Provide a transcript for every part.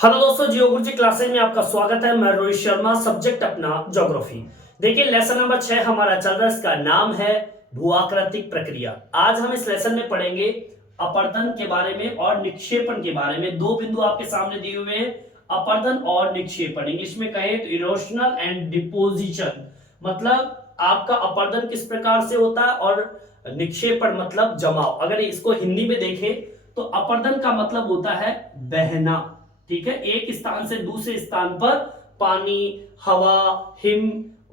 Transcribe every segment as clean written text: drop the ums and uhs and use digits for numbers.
Hello दोस्तों, जियो गुरुजी classes में आपका स्वागत है। मैं रोहित शर्मा, सब्जेक्ट अपना ज्योग्राफी। देखिए लेसन नंबर 6 हमारा चल रहा है, इसका नाम है भूआकृतिक प्रक्रिया। आज हम इस लेसन में पढ़ेंगे अपरदन के बारे में और निक्षेपण के बारे में। दो बिंदु आपके सामने दिए हुए हैं, अपरदन और निक्षेपण। इंग्लिश में कहें तो इरोशनल एंड डिपोजिशन, मतलब आपका अपरदन किस प्रकार से होता है और निक्षेपण मतलब जमाव। अगर इसको हिंदी में देखें तो अपरदन का मतलब होता है बहना, ठीक है, एक स्थान से दूसरे स्थान पर पानी, हवा, हिम,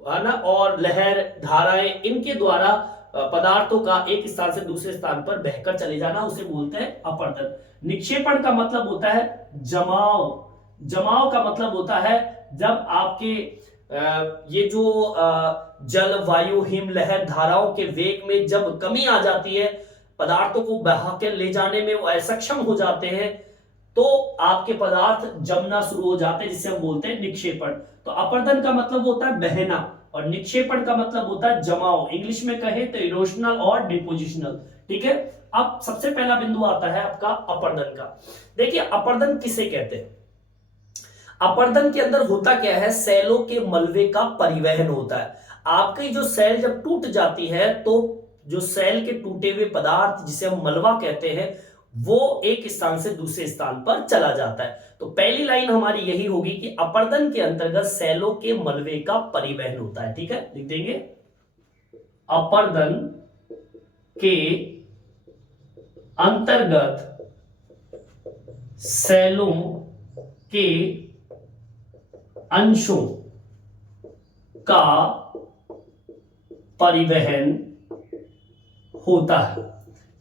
है ना, और लहर, धाराएं, इनके द्वारा पदार्थों का एक स्थान से दूसरे स्थान पर बहकर चले जाना, उसे बोलते हैं अपरदन। निक्षेपण का मतलब होता है जमाव। जमाव का मतलब होता है जब आपके ये जो जल, वायु, हिम, लहर, धाराओं के वेग में जब कमी आ जाती है, पदार्थों को बहा के ले जाने में वो असक्षम हो जाते हैं, तो आपके पदार्थ जमना शुरू हो जाते हैं, जिसे हम बोलते हैं निक्षेपण। तो अपरदन का मतलब होता है बहना और निक्षेपण का मतलब होता है जमाव। इंग्लिश में कहे तो इरोशनल और डिपोजिशनल, ठीक है। अब सबसे पहला बिंदु आता है आपका अपरदन का। देखिए अपरदन किसे कहते हैं। अपरदन के अंदर होता क्या है, सेलों के मलबे का परिवहन होता है। आपकी जो सेल जब टूट जाती है तो जो सेल के टूटे हुए पदार्थ, जिसे हम मलबा कहते हैं, वो एक स्थान से दूसरे स्थान पर चला जाता है। तो पहली लाइन हमारी यही होगी कि अपरदन के अंतर्गत सेलों के मलबे का परिवहन होता है, ठीक है, लिख देंगे। अपरदन के अंतर्गत सेलों के अंशों का परिवहन होता है,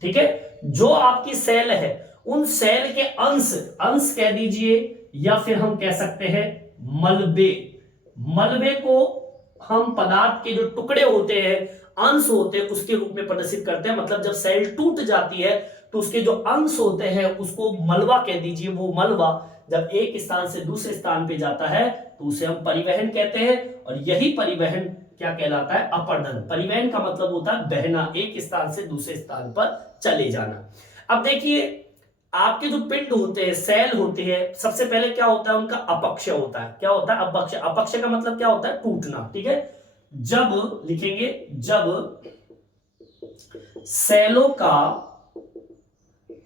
ठीक है। जो आपकी सेल है उन सेल के अंश, अंश कह दीजिए या फिर हम कह सकते हैं मलबे। मलबे को हम पदार्थ के जो टुकड़े होते हैं, अंश होते हैं, उसके रूप में प्रदर्शित करते हैं। मतलब जब सेल टूट जाती है तो उसके जो अंश होते हैं उसको मलबा कह दीजिए। वो मलबा जब एक स्थान से दूसरे स्थान पे जाता है तो उसे हम परिवहन कहते हैं, और यही परिवहन क्या कहलाता है, अपरदन। परिवहन का मतलब होता है बहना, एक स्थान से दूसरे स्थान पर चले जाना। अब देखिए आपके जो पिंड होते हैं, सेल होते हैं, सबसे पहले क्या होता है, उनका अपक्ष होता है। क्या होता है, अपक्ष। अपक्ष का मतलब क्या होता है, टूटना, ठीक है। जब लिखेंगे, जब सेलों का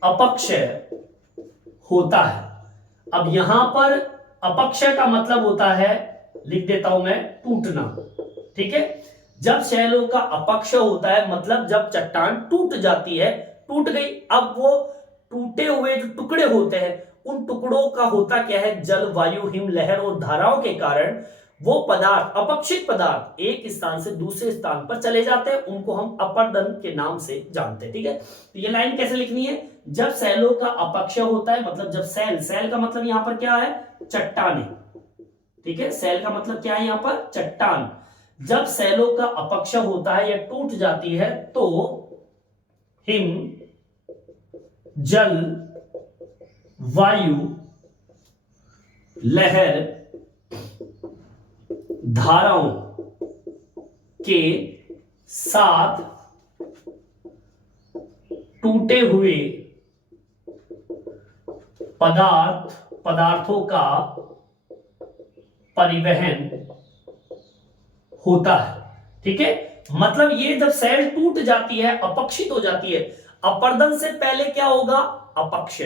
अपक्ष होता है। अब यहां पर अपक्ष का मतलब होता है, लिख देता हूं मैं, टूटना, ठीक है। जब सेलों का अपक्ष होता है मतलब जब चट्टान टूट जाती है, टूट गई, अब वो टूटे हुए जो टुकड़े होते हैं उन टुकड़ों का होता क्या है, जल, वायु, हिम, लहर और धाराओं के कारण वो पदार्थ, अपक्षित पदार्थ, एक स्थान से दूसरे स्थान पर चले जाते हैं। उनको हम अपरदन के नाम से जानते हैं, ठीक है। तो ये लाइन कैसे लिखनी है, जब सेलों का अपक्ष होता है, मतलब जब सेल, सेल का मतलब यहां पर क्या है, चट्टान, ठीक है। सेल का मतलब क्या है यहां पर, चट्टान। जब सेलों का अपक्ष होता है या टूट जाती है तो हिम, जल, वायु, लहर, धाराओं के साथ टूटे हुए पदार्थों का परिवहन होता है, ठीक है। मतलब ये जब सेल टूट जाती है, अपक्षित हो जाती है, अपरदन से पहले क्या होगा, अपक्ष।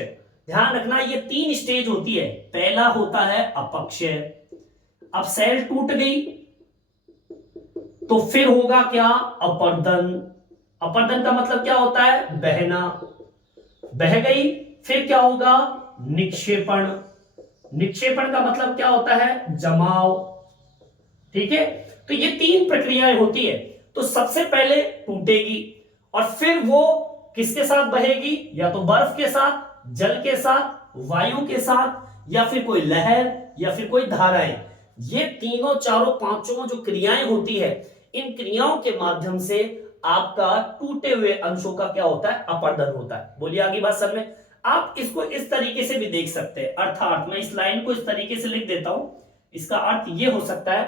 ध्यान रखना ये तीन स्टेज होती है। पहला होता है अपक्ष, अब सेल टूट गई तो फिर होगा क्या, अपरदन। अपरदन का मतलब क्या होता है, बहना, बह गई, फिर क्या होगा, निक्षेपण। निक्षेपण का मतलब क्या होता है, जमाव, ठीक है। तो ये तीन प्रक्रियाएं होती है। तो सबसे पहले टूटेगी और फिर वो किसके साथ बहेगी, या तो बर्फ के साथ, जल के साथ, वायु के साथ, या फिर कोई लहर, या फिर कोई धाराएं। ये तीनों, चारों, पांचों जो क्रियाएं होती है, इन क्रियाओं के माध्यम से आपका टूटे हुए अंशों का क्या होता है, अपरदन होता है। बोलिए आगे बात समझ में। आप इसको इस तरीके से भी देख सकते हैं, अर्थात मैं इस लाइन को इस तरीके से लिख देता हूं। इसका अर्थ यह हो सकता है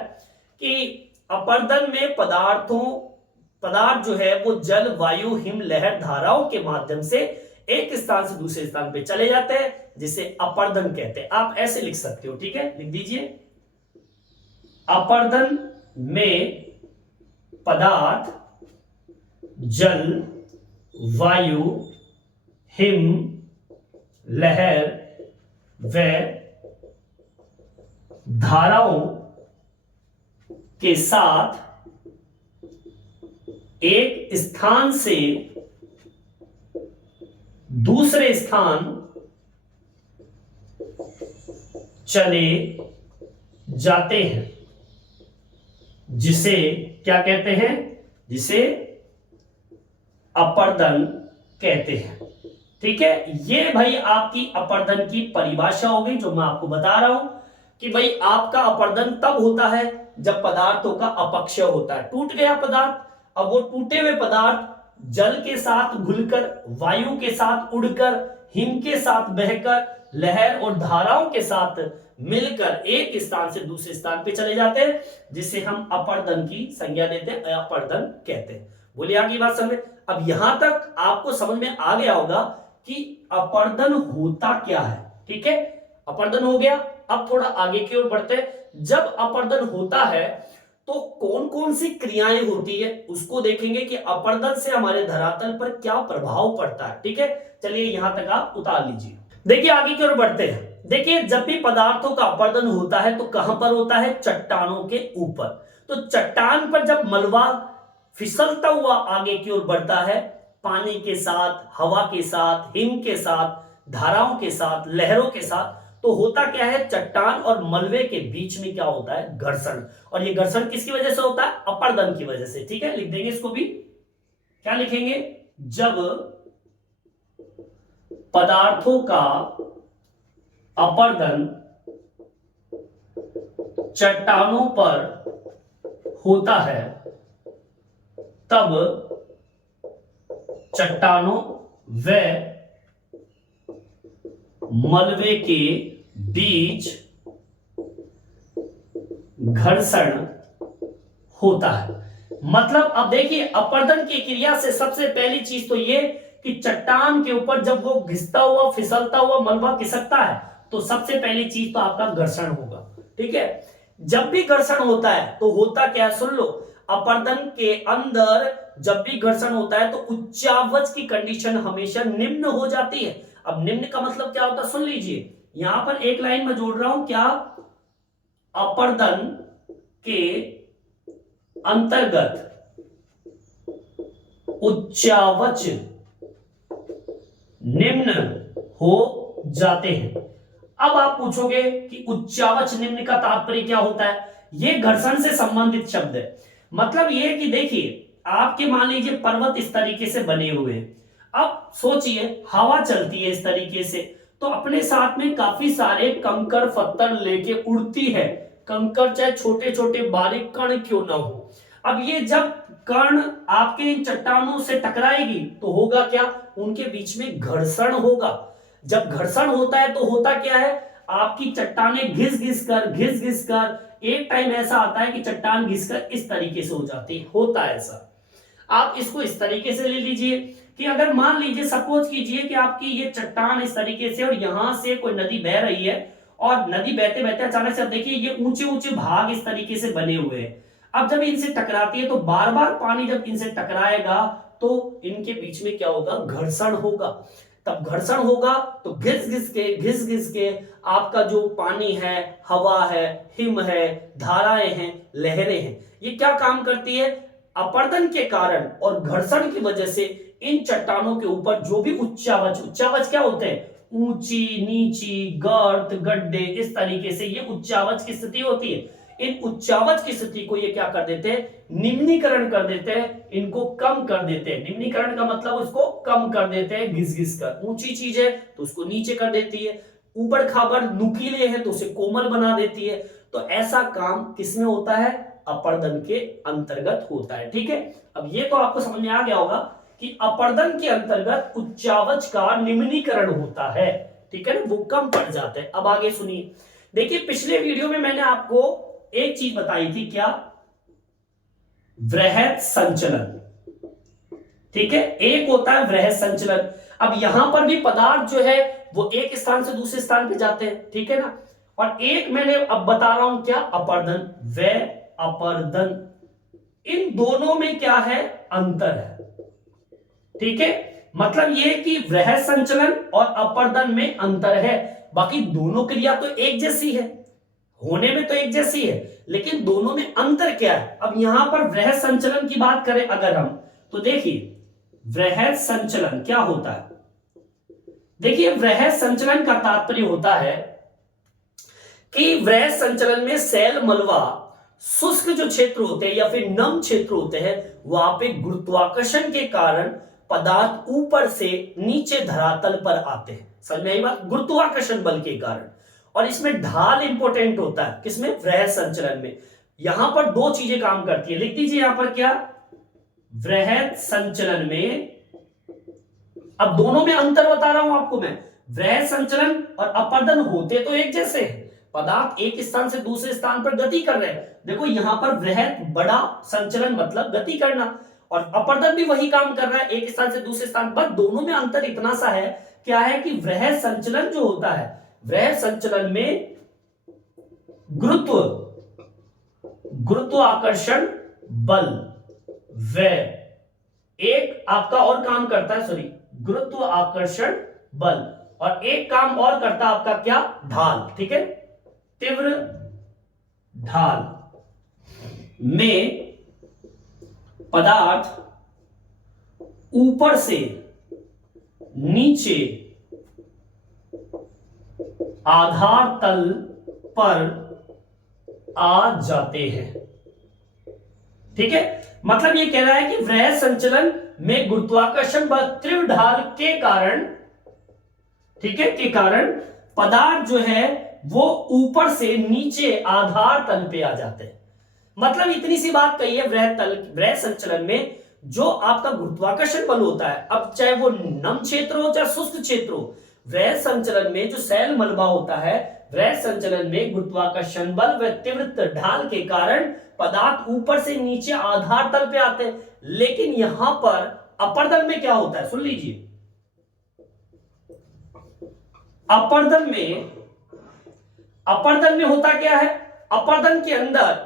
कि अपरदन में पदार्थ जो है वो जल, वायु, हिम, लहर, धाराओं के माध्यम से एक स्थान से दूसरे स्थान पे चले जाते हैं, जिसे अपर्दन कहते हैं। आप ऐसे लिख सकते हो, ठीक है, लिख दीजिए। अपर्दन में पदार्थ जल, वायु, हिम, लहर व धाराओं के साथ एक स्थान से दूसरे स्थान चले जाते हैं, जिसे क्या कहते हैं? जिसे अपर्दन कहते हैं। ठीक है, ये भाई आपकी अपर्दन की परिभाषा हो गई, जो मैं आपको बता रहा हूं कि भाई आपका अपर्दन तब होता है जब पदार्थों का अपक्षय होता है। टूट गया पदार्थ, अब वो टूटे हुए पदार्थ जल के साथ घुलकर, वायु के साथ उड़कर, हिम के साथ बहकर, लहर और धाराओं के साथ मिलकर एक स्थान से दूसरे स्थान पे चले जाते हैं, जिसे हम अपर्दन की संज्ञा देते हैं, अपर्दन कहते हैं। बोलिए आगे बात समझ। अब यहां तक आपको समझ में आ गया होगा कि अपर्दन होता क्या है। ठीक है, अपर्दन हो गया। अब थोड़ा आगे की ओर बढ़ते हैं। जब अपर्दन होता है तो कौन कौन सी क्रियाएं होती है उसको देखेंगे कि अपर्दन से हमारे धरातल पर क्या प्रभाव पड़ता है। ठीक है, चलिए यहां तक आप उतार लीजिए। देखिए आगे की ओर बढ़ते हैं। देखिए, जब भी पदार्थों का अपर्दन होता है तो कहां पर होता है? चट्टानों के ऊपर। तो चट्टान पर जब मलबा फिसलता हुआ आगे की ओर बढ़ता है, पानी के साथ, हवा के साथ, हिम के साथ, धाराओं के साथ, लहरों के साथ, तो होता क्या है? चट्टान और मलबे के बीच में क्या होता है? घर्षण। और ये घर्षण किसकी वजह से होता है? अपर्दन की वजह से। ठीक है, लिख देंगे इसको भी। क्या लिखेंगे? जब पदार्थों का अपर्दन चट्टानों पर होता है, तब चट्टानों व मलबे के बीच घर्षण होता है। मतलब अब देखिए, अपर्दन की क्रिया से सबसे पहली चीज तो ये कि चट्टान के ऊपर जब वो घिसता हुआ, फिसलता हुआ मलबा खिसकता है, तो सबसे पहली चीज तो आपका घर्षण होगा। ठीक है, जब भी घर्षण होता है तो होता क्या है? सुन लो, अपर्दन के अंदर जब भी घर्षण होता है तो उच्चावच की कंडीशन हमेशा निम्न हो जाती है। अब निम्न का मतलब क्या होता है? सुन लीजिए, यहां पर एक लाइन में जोड़ रहा हूं। क्या? अपर्दन के अंतर्गत उच्चावच निम्न हो जाते हैं। अब आप पूछोगे कि उच्चावच निम्न का तात्पर्य क्या होता है? यह घर्षण से संबंधित शब्द है। मतलब यह कि देखिए, आपके मान लीजिए पर्वत इस तरीके से बने हुए हैं। अब सोचिए, हवा चलती है इस तरीके से, तो अपने साथ में काफी सारे कंकड़ पत्थर लेके उड़ती है। कंकड़ चाहे छोटे छोटे बारीक कण क्यों ना हो। अब ये जब कण आपके इन चट्टानों से टकराएगी तो होगा क्या? उनके बीच में घर्षण होगा। जब घर्षण होता है तो होता क्या है? आपकी चट्टानें घिस घिस कर एक टाइम ऐसा आता है कि चट्टान घिसकर इस तरीके से हो जाती है। होता है ऐसा। आप इसको इस तरीके से ले लीजिए कि अगर मान लीजिए, सपोज कीजिए कि आपकी ये चट्टान इस तरीके से और यहां से कोई नदी बह रही है, और नदी बहते बहते अचानक से, अब देखिए ये ऊंचे ऊंचे भाग इस तरीके से बने हुए हैं। अब जब इनसे टकराती है तो बार बार पानी जब इनसे टकराएगा तो इनके बीच में क्या होगा? घर्षण होगा। तब घर्षण होगा तो घिस घिस के आपका जो पानी है, हवा है, हिम है, धाराएं हैं, लहरें हैं, ये क्या काम करती है? अपर्दन के कारण और घर्षण की वजह से इन चट्टानों के ऊपर जो भी उच्चावच क्या होते हैं? ऊंची नीची, गर्त, गड्ढे, इस तरीके से ये उच्चावच की स्थिति होती है। इन उच्चावच की स्थिति को ये क्या कर देते हैं? निम्नीकरण कर देते हैं, इनको कम कर देते हैं। निम्नीकरण का मतलब उसको कम कर देते हैं, घिस कर। ऊंची चीज है तो उसको नीचे कर देती है, ऊबड़ खाबड़ नुकीले है तो उसे कोमल बना देती है। तो ऐसा काम किसमें होता है? अपर्दन के अंतर्गत होता है। ठीक है, अब ये तो आपको समझ में आ गया होगा कि अपर्दन के अंतर्गत उच्चावच का निम्नीकरण होता है। ठीक है ना, वो कम पड़ जाता है। अब आगे सुनिए। देखिए, पिछले वीडियो में मैंने आपको एक चीज बताई थी। क्या? वृहत संचलन। ठीक है, एक होता है वृहत संचलन। अब यहां पर भी पदार्थ जो है वो एक स्थान से दूसरे स्थान पे जाते हैं, ठीक है ना। और एक मैंने अब बता रहा हूं क्या, अपर्दन व अपर्दन, इन दोनों में क्या है, अंतर है, ठीक है। मतलब ये कि वृहत संचलन और अपर्दन में अंतर है, बाकी दोनों क्रिया तो एक जैसी है, होने में तो एक जैसी है, लेकिन दोनों में अंतर क्या है। अब यहां पर वृहत संचलन की बात करें अगर हम, तो देखिए वृहत संचलन क्या होता है। देखिए वृहत संचलन का तात्पर्य होता है कि वृहत संचलन में सेल मलबा शुष्क जो क्षेत्र होते हैं या फिर नम क्षेत्र होते हैं, वहां पे गुरुत्वाकर्षण के कारण पदार्थ ऊपर से नीचे धरातल पर आते हैं। समझ में आई बात, गुरुत्वाकर्षण बल के कारण। और इसमें ढाल इंपॉर्टेंट होता है, किसमें, वृहत संचलन में। यहां पर दो चीजें काम करती है, लिख दीजिए यहां पर क्या, वृहत संचलन में, अब दोनों में अंतर बता रहा हूं आपको मैं, वृहत संचलन और अपर्दन होते तो एक जैसे हैं, पदार्थ एक स्थान से दूसरे स्थान पर गति कर रहे हैं। देखो यहां पर वृहत बड़ा संचलन मतलब गति करना, और अपर्दन भी वही काम कर रहा है, एक स्थान से दूसरे स्थान पर। दोनों में अंतर इतना सा है, क्या है कि वृहत संचलन जो होता है, वृहत संचलन में गुरुत्वाकर्षण बल व एक आपका और काम करता है, सॉरी, गुरुत्वाकर्षण बल, और एक काम और करता है आपका क्या, ढाल, ठीक है, तीव्र ढाल में पदार्थ ऊपर से नीचे आधार तल पर आ जाते हैं, ठीक है। मतलब ये कह रहा है कि वृहत संचलन में गुरुत्वाकर्षण बल तीव्र ढाल के कारण, ठीक है, के कारण पदार्थ जो है वो ऊपर से नीचे आधार तल पे आ जाते हैं। मतलब इतनी सी बात कही है, वृहत संचलन में जो आपका गुरुत्वाकर्षण बल होता है, अब चाहे वो नम क्षेत्र हो चाहे शुष्क क्षेत्र हो, वृहत संचलन में जो सेल मलबा होता है, वृहत संचलन में गुरुत्वाकर्षण बल व तीव्र ढाल के कारण पदार्थ ऊपर से नीचे आधार तल पे आते हैं। लेकिन यहां पर अपर्दन में क्या होता है, सुन लीजिए, अपर्दन में होता क्या है, अपर्दन के अंदर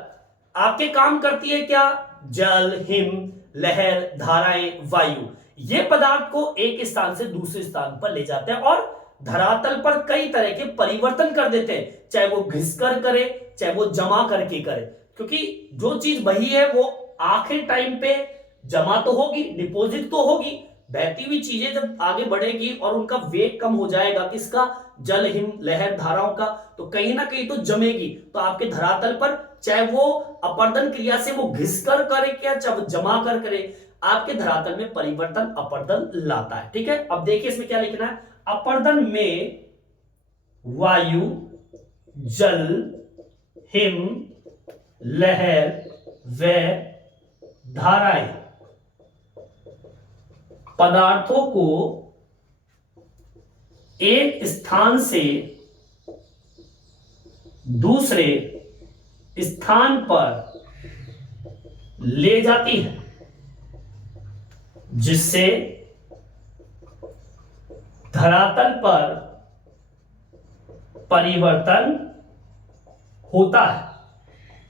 आपके काम करती है क्या, जल, हिम, लहर, धाराएं, वायु, ये पदार्थ को एक स्थान से दूसरे स्थान पर ले जाते हैं और धरातल पर कई तरह के परिवर्तन कर देते हैं, चाहे वो घिसकर करे चाहे वो जमा करके करे, क्योंकि जो चीज वही है वो आखिर टाइम पे जमा तो होगी, डिपॉजिट तो होगी, बहती हुई चीजें जब आगे बढ़ेगी और उनका वेग कम हो जाएगा, किसका, जल, हिम, लहर, धाराओं का, तो कहीं ना कहीं तो जमेगी। तो आपके धरातल पर चाहे वो अपर्दन क्रिया से वो घिसकर करे क्या, चाहे वो जमा कर करे, आपके धरातल में परिवर्तन अपर्दन लाता है, ठीक है। अब देखिए इसमें क्या लिखना है, अपर्दन में वायु, जल, हिम, लहर व धाराएं पदार्थों को एक स्थान से दूसरे स्थान पर ले जाती है, जिससे धरातल पर परिवर्तन होता है,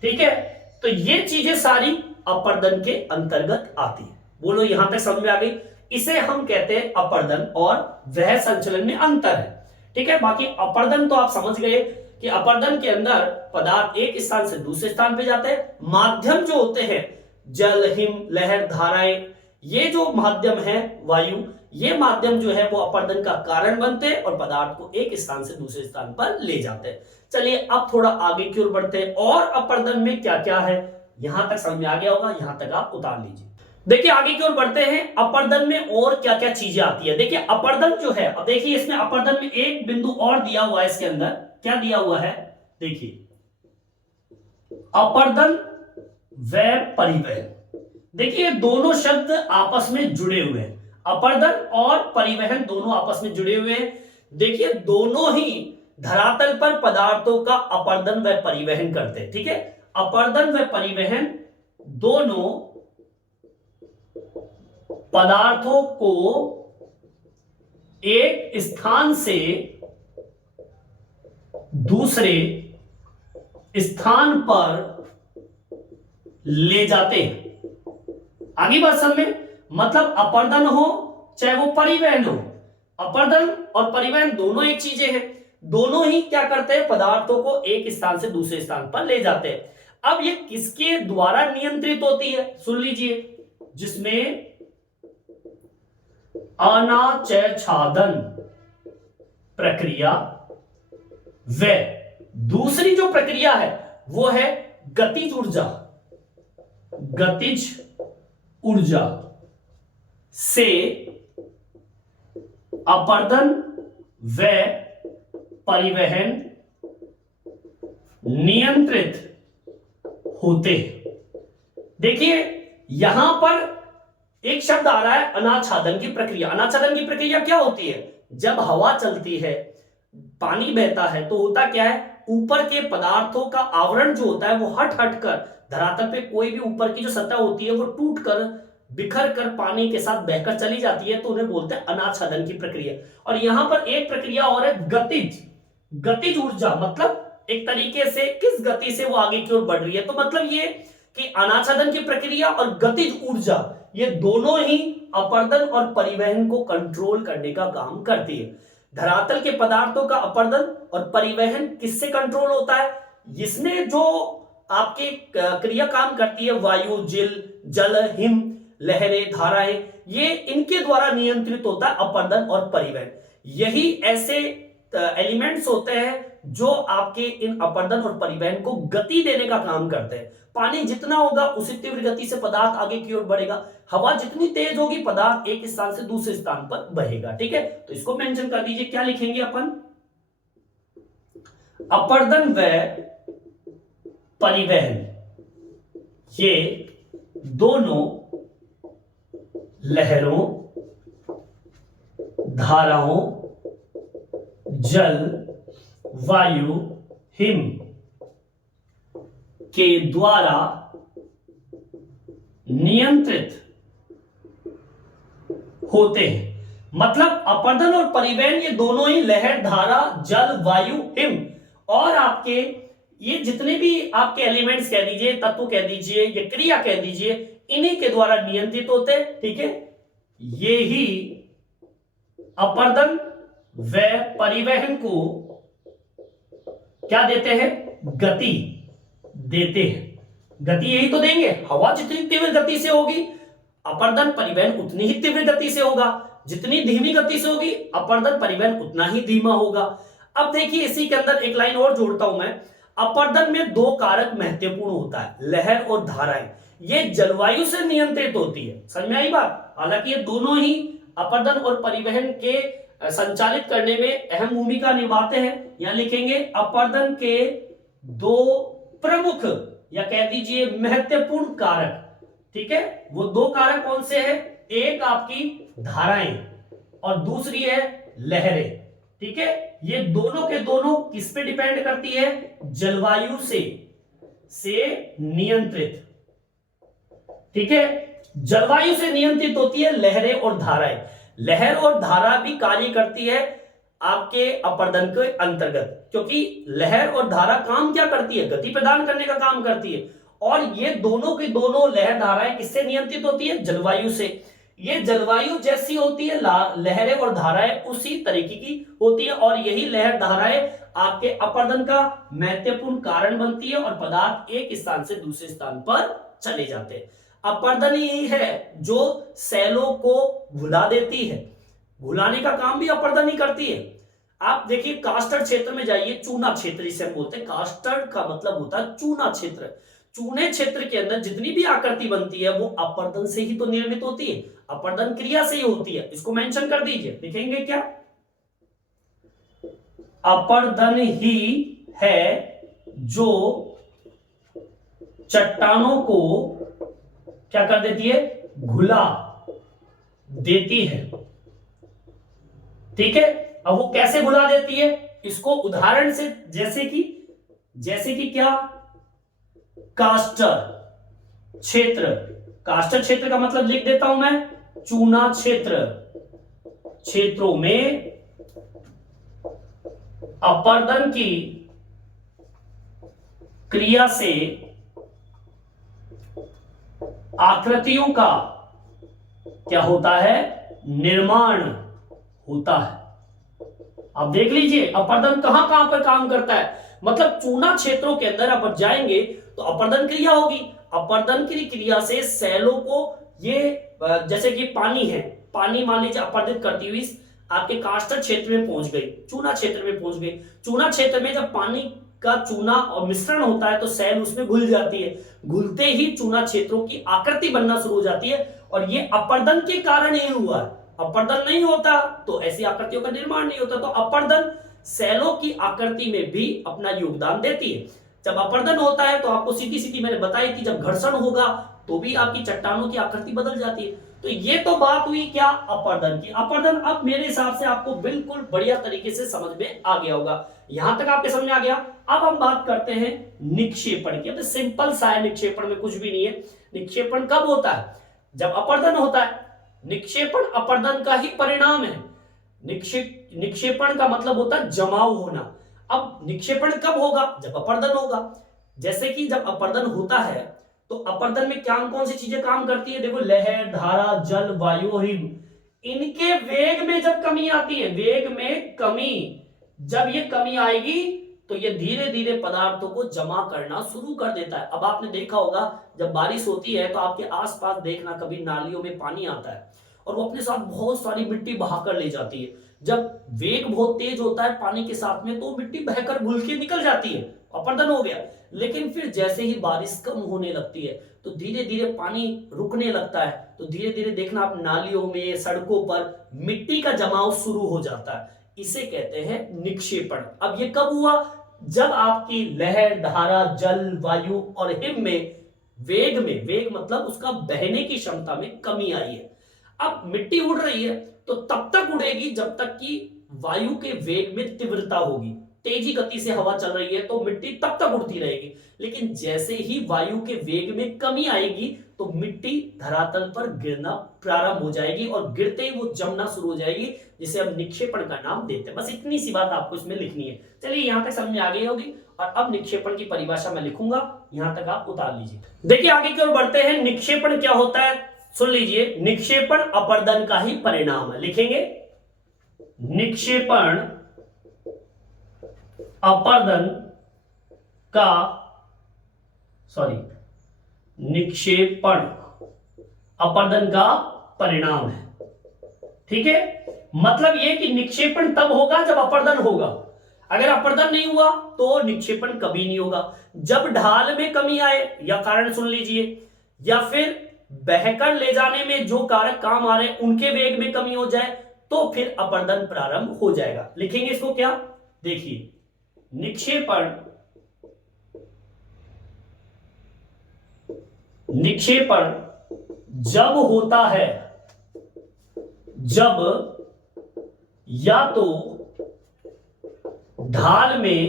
ठीक है। तो ये चीजें सारी अपर्दन के अंतर्गत आती है। बोलो यहां तक समझ में आ गई। इसे हम कहते हैं अपर्दन और वृहत संचलन में अंतर है, ठीक है। बाकी अपर्दन तो आप समझ गए कि अपर्दन के अंदर पदार्थ एक स्थान से दूसरे स्थान पे जाते हैं, माध्यम जो होते हैं जल, हिम, लहर, धाराएं, ये जो माध्यम है वायु, ये माध्यम जो है वो अपर्दन का कारण बनते हैं और पदार्थ को एक स्थान से दूसरे स्थान पर ले जाते हैं। चलिए अब थोड़ा आगे की ओर बढ़ते हैं, और अपर्दन में क्या क्या है, यहां तक समझ में आ गया होगा, यहां तक आप उतार लीजिए। देखिए आगे की ओर बढ़ते हैं, अपर्दन में और क्या क्या चीजें आती है। देखिए अपर्दन जो है, अब देखिए इसमें अपर्दन में एक बिंदु और दिया हुआ है, इसके अंदर क्या दिया हुआ है, देखिए अपर्दन व परिवहन। देखिए दोनों शब्द आपस में जुड़े हुए हैं, अपर्दन और परिवहन दोनों आपस में जुड़े हुए हैं। देखिए दोनों ही धरातल पर पदार्थों का अपर्दन व परिवहन करते हैं, ठीक है। अपर्दन व परिवहन दोनों पदार्थों को एक स्थान से दूसरे स्थान पर ले जाते हैं। आगे बात समझ में, मतलब अपर्दन हो चाहे वो परिवहन हो, अपर्दन और परिवहन दोनों एक चीजें हैं, दोनों ही क्या करते हैं, पदार्थों को एक स्थान से दूसरे स्थान पर ले जाते हैं। अब ये किसके द्वारा नियंत्रित होती है, सुन लीजिए, जिसमें अनाचयछादन प्रक्रिया व दूसरी जो प्रक्रिया है वो है गतिज ऊर्जा, गतिज ऊर्जा से अपर्दन व परिवहन नियंत्रित होते हैं। देखिए यहां पर एक शब्द आ रहा है अनाच्छादन की प्रक्रिया। अनाच्छादन की प्रक्रिया क्या होती है, जब हवा चलती है, पानी बहता है, तो होता क्या है, ऊपर के पदार्थों का आवरण जो होता है वो हट हट कर धरातल पे कोई भी ऊपर की जो सतह होती है वो टूट कर बिखर कर पानी के साथ बहकर चली जाती है, तो उन्हें बोलते हैं अनाच्छादन की प्रक्रिया। और यहां पर एक प्रक्रिया और है गतिज, गतिज ऊर्जा, मतलब एक तरीके से किस गति से वो आगे की ओर बढ़ रही है। तो मतलब ये कि अनाच्छादन की प्रक्रिया और गतिज ऊर्जा ये दोनों ही अपर्दन और परिवहन को कंट्रोल करने का काम करती है। धरातल के पदार्थों का अपर्दन और परिवहन किससे कंट्रोल होता है, इसमें जो आपकी क्रिया काम करती है, वायु, जल, हिम, लहरें, धाराएं, ये इनके द्वारा नियंत्रित होता है अपर्दन और परिवहन। यही ऐसे एलिमेंट्स होते हैं जो आपके इन अपर्दन और परिवहन को गति देने का काम करते हैं। पानी जितना होगा उसी तीव्र गति से पदार्थ आगे की ओर बढ़ेगा, हवा जितनी तेज होगी पदार्थ एक स्थान से दूसरे स्थान पर बहेगा। ठीक है, तो इसको मेंशन कर दीजिए, क्या लिखेंगे अपन, अपर्दन व परिवहन ये दोनों लहरों, धाराओं, जल, वायु, हिम के द्वारा नियंत्रित होते हैं। मतलब अपर्दन और परिवहन ये दोनों ही लहर, धारा, जल, वायु, हिम और आपके ये जितने भी आपके एलिमेंट्स कह दीजिए, तत्व कह दीजिए, ये क्रिया कह दीजिए, इन्हीं के द्वारा नियंत्रित होते हैं। ठीक है, ये ही अपर्दन व परिवहन को क्या देते हैं, गति देते हैं। गति यही तो देंगे, हवा जितनी तीव्र गति से होगी अपर्दन परिवहन उतनी ही तीव्र गति से होगा, जितनी धीमी गति से होगी अपर्दन परिवहन उतना ही धीमा होगा। अब देखिए इसी के अंदर एक लाइन और जोड़ता हूं मैं, अपर्दन में दो कारक महत्वपूर्ण होता है, लहर और धाराएं, ये जलवायु से नियंत्रित होती है। समझ में आई बात, हालांकि ये दोनों ही अपर्दन और परिवहन के संचालित करने में अहम भूमिका निभाते हैं। यहां लिखेंगे अपर्दन के दो प्रमुख या कह दीजिए महत्वपूर्ण कारक। ठीक है, वो दो कारक कौन से हैं, एक आपकी धाराएं और दूसरी है लहरें। ठीक है, ये दोनों के दोनों किस पे डिपेंड करती है, जलवायु से नियंत्रित। ठीक है, जलवायु से नियंत्रित होती है लहरें और धाराएं। लहर और धारा भी कार्य करती है आपके अपर्दन के अंतर्गत, क्योंकि लहर और धारा काम क्या करती है, गति प्रदान करने का काम करती है। और ये दोनों की दोनों लहर धाराएं किससे नियंत्रित होती है, जलवायु से। ये जलवायु जैसी होती है लहरें और धाराएं उसी तरीके की होती है, और यही लहर धाराएं आपके अपर्दन का महत्वपूर्ण कारण बनती है और पदार्थ एक स्थान से दूसरे स्थान पर चले जाते हैं। अपर्दन ही है जो सेलों को घुला देती है, घुलाने का काम भी अपर्दन ही करती है। आप देखिए कास्टर्ड क्षेत्र में जाइए, चूना क्षेत्र जिसे हम बोलते हैं, कास्टर्ड का मतलब होता है चूना क्षेत्र। चूने क्षेत्र के अंदर जितनी भी आकृति बनती है वो अपर्दन से ही तो निर्मित होती है, अपर्दन क्रिया से ही होती है। इसको मेंशन कर दीजिए, लिखेंगे क्या, अपर्दन ही है जो चट्टानों को क्या कर देती है, घुला देती है। ठीक है, अब वो कैसे घुला देती है, इसको उदाहरण से, जैसे कि क्या, कास्टर क्षेत्र। कास्टर क्षेत्र का मतलब लिख देता हूं मैं, चूना क्षेत्र। क्षेत्रों में अपर्दन की क्रिया से आकृतियों का क्या होता है, निर्माण होता है। अब देख लीजिए अपर्दन कहां कहां पर काम करता है, मतलब चूना क्षेत्रों के अंदर आप जाएंगे तो अपर्दन क्रिया होगी। अपर्दन की क्रिया से सेलों को ये जैसे कि पानी है, पानी मान लीजिए अपर्दित करती हुई आपके कास्टर क्षेत्र में पहुंच गई, चूना क्षेत्र में पहुंच गई। चूना क्षेत्र में जब पानी का चूना और मिश्रण होता है तो सेल उसमें घुल जाती है, घुलते ही चूना क्षेत्रों की आकृति बनना शुरू हो जाती है। और ये अपर्दन के कारण ही हुआ है, अपर्दन नहीं होता तो ऐसी आकृतियों का निर्माण नहीं होता। तो अपर्दन सेलों की आकृति में भी अपना योगदान देती है। जब अपर्दन होता है तो आपको सीधी सीधी मैंने बताई कि जब घर्षण होगा तो भी आपकी चट्टानों की आकृति बदल जाती है। तो ये तो बात हुई क्या, अपर्दन की। अपर्दन अब मेरे हिसाब से आपको बिल्कुल बढ़िया तरीके से समझ में आ गया होगा, यहां तक आपके समझ में आ गया। अब हम बात करते हैं निक्षेपण की। अब सिंपल सा है, निक्षेपण में कुछ भी नहीं है। निक्षेपण कब होता है, जब अपर्दन होता है। निक्षेपण अपर्दन का ही परिणाम है। निक्षेपण का मतलब होता है जमाव होना। अब निक्षेपण कब होगा, जब अपर्दन होगा। जैसे कि जब अपर्दन होता है तो अपर्दन में क्या कौन सी चीजें काम करती है, देखो लहर, धारा, जल, वायु और हिम, इनके वेग में जब कमी आती है, वेग में कमी, जब ये कमी आएगी तो ये धीरे धीरे पदार्थों को जमा करना शुरू कर देता है। अब आपने देखा होगा जब बारिश होती है तो आपके आसपास देखना कभी नालियों में पानी आता है और वो अपने साथ बहुत सारी मिट्टी बहाकर ले जाती है। जब वेग बहुत तेज होता है पानी के साथ में तो मिट्टी बहकर घुल के निकल जाती है, अपर्दन हो गया। लेकिन फिर जैसे ही बारिश कम होने लगती है तो धीरे धीरे पानी रुकने लगता है, तो धीरे धीरे देखना आप नालियों में, सड़कों पर मिट्टी का जमाव शुरू हो जाता है। इसे कहते हैं निक्षेपण। अब ये कब हुआ, जब आपकी लहर, धारा, जल, वायु और हिम में वेग में, वेग मतलब उसका बहने की क्षमता में कमी आई है। अब मिट्टी उड़ रही है तो तब तक उड़ेगी जब तक कि वायु के वेग में तीव्रता होगी। तेजी गति से हवा चल रही है तो मिट्टी तब तक उड़ती रहेगी। लेकिन जैसे ही वायु के वेग में कमी आएगी तो मिट्टी धरातल पर गिरना प्रारंभ हो जाएगी और गिरते ही वो जमना शुरू हो जाएगी, जिसे हम निक्षेपण का नाम देते हैं। बस इतनी सी बात आपको इसमें लिखनी है। चलिए यहां तक समझ में आ गई होगी। और अब निक्षेपण की परिभाषा मैं लिखूंगा, यहां तक आप उतार लीजिए। देखिए आगे की ओर बढ़ते हैं। निक्षेपण क्या होता है, सुन लीजिए। निक्षेपण अपर्दन का ही परिणाम है, लिखेंगे निक्षेपण अपर्दन का, निक्षेपण अपर्दन का परिणाम है। ठीक है, मतलब यह कि निक्षेपण तब होगा जब अपर्दन होगा। अगर अपर्दन नहीं हुआ तो निक्षेपण कभी नहीं होगा। जब ढाल में कमी आए, या कारण सुन लीजिए, या फिर बहकर ले जाने में जो कारक काम आ रहे हैं उनके वेग में कमी हो जाए तो फिर अपर्दन प्रारंभ हो जाएगा। लिखेंगे इसको क्या, देखिए निक्षेपण जब होता है जब या तो ढाल में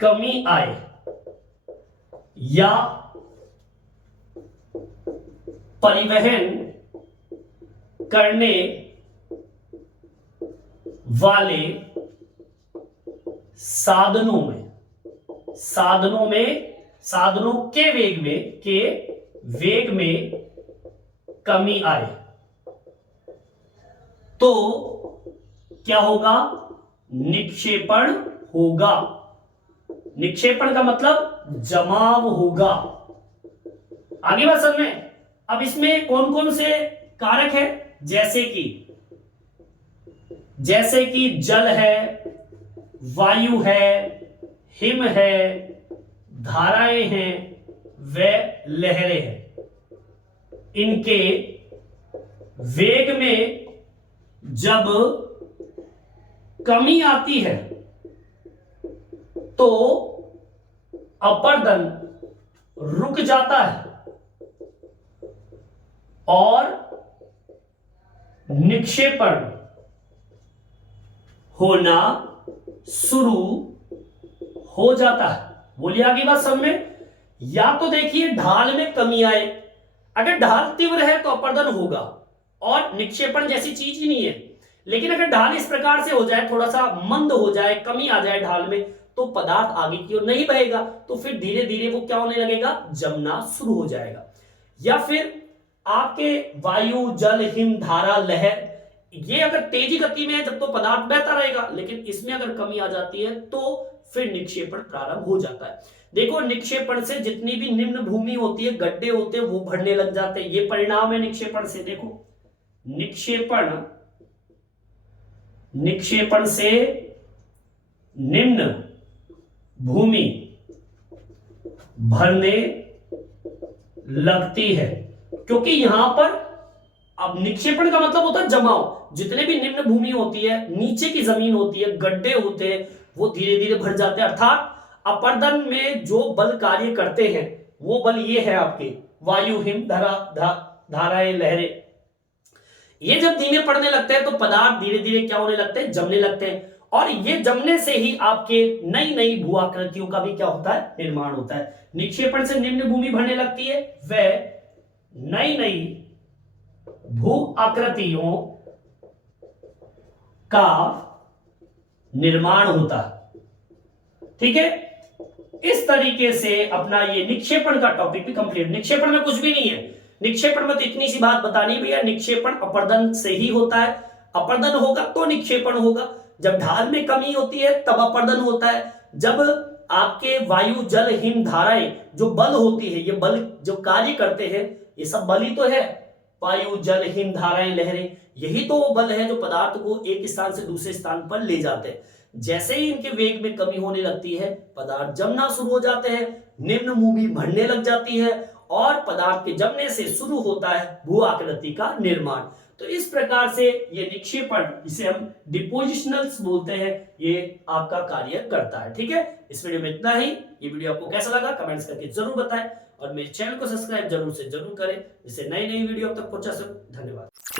कमी आए या परिवहन करने वाले साधनों के वेग में कमी आए तो क्या होगा, निक्षेपण होगा। निक्षेपण का मतलब जमाव होगा। आगे बात समझ में। अब इसमें कौन कौन से कारक है, जैसे कि जल है, वायु है, हिम है, धाराएं हैं, व लहरें हैं। इनके वेग में जब कमी आती है तो अपर्दन रुक जाता है और निक्षेपण होना शुरू हो जाता है। बोलिए आगे बात समझ में। या तो देखिए ढाल में कमी आए, अगर ढाल तीव्र है तो अपर्दन होगा, और निक्षेपण जैसी चीज ही नहीं है। लेकिन अगर ढाल इस प्रकार से हो जाए, थोड़ा सा मंद हो जाए, कमी आ जाए ढाल में, तो पदार्थ आगे की ओर नहीं बहेगा, तो फिर धीरे धीरे वो क्या होने लगेगा, जमना शुरू हो जाएगा। या फिर आपके वायु, जल, हिम, धारा, लहर, ये अगर तेजी गति में है जब तो पदार्थ बहता रहेगा, लेकिन इसमें अगर कमी आ जाती है तो फिर निक्षेपण प्रारंभ हो जाता है। देखो, निक्षेपण से जितनी भी निम्न भूमि होती है, गड्ढे होते हैं, वो भरने लग जाते हैं। ये परिणाम है निक्षेपण से। देखो, निक्षेपण से निम्न भूमि भरने लगती है, क्योंकि यहां पर अब निक्षेपण का मतलब होता है जमाव। जितने भी निम्न भूमि होती है, नीचे की जमीन होती है, गड्ढे होते हैं, वो धीरे धीरे भर जाते हैं। अर्थात अपर्दन में जो बल कार्य करते हैं, वो बल ये है आपके वायु, हिम, धाराएं, लहरें। ये जब धीमे पड़ने लगते हैं तो पदार्थ धीरे धीरे क्या होने लगते हैं, जमने लगते हैं। और ये जमने से ही आपके नई नई भू आकृतियों का भी क्या होता है, निर्माण होता है। निक्षेपण से निम्न भूमि भरने लगती है, वह नई नई भू आकृतियों का निर्माण होता है। ठीक है, इस तरीके से अपना ये निक्षेपण का टॉपिक भी कंप्लीट। निक्षेपण में कुछ भी नहीं है। निक्षेपण में तो इतनी सी बात बतानी है भैया, निक्षेपण अपर्दन से ही होता है। अपर्दन होगा तो निक्षेपण होगा। जब ढाल में कमी होती है तब अपर्दन होता है। जब आपके वायु, जल, हिम, धाराएं जो बल होती है, ये बल जो कार्य करते हैं, ये सब बल ही तो है। वायु, जल, हिम, धाराएं, लहरें, यही तो वो बल है जो पदार्थ को एक स्थान से दूसरे स्थान पर ले जाते हैं। जैसे ही इनके वेग में कमी होने लगती है, पदार्थ जमना शुरू हो जाते हैं, निम्न भूमि भरने लग जाती है, और पदार्थ के जमने से शुरू होता है भू आकृति का निर्माण। तो इस प्रकार से ये निक्षेपण, इसे हम डिपोजिशनल्स बोलते हैं, ये आपका कार्य करता है। ठीक है, इस वीडियो में इतना ही। ये वीडियो आपको कैसा लगा कमेंट्स करके जरूर बताएं, और मेरे चैनल को सब्सक्राइब जरूर से जरूर करें, जिससे नई नई वीडियो अब तक पहुंचा सकूं। धन्यवाद।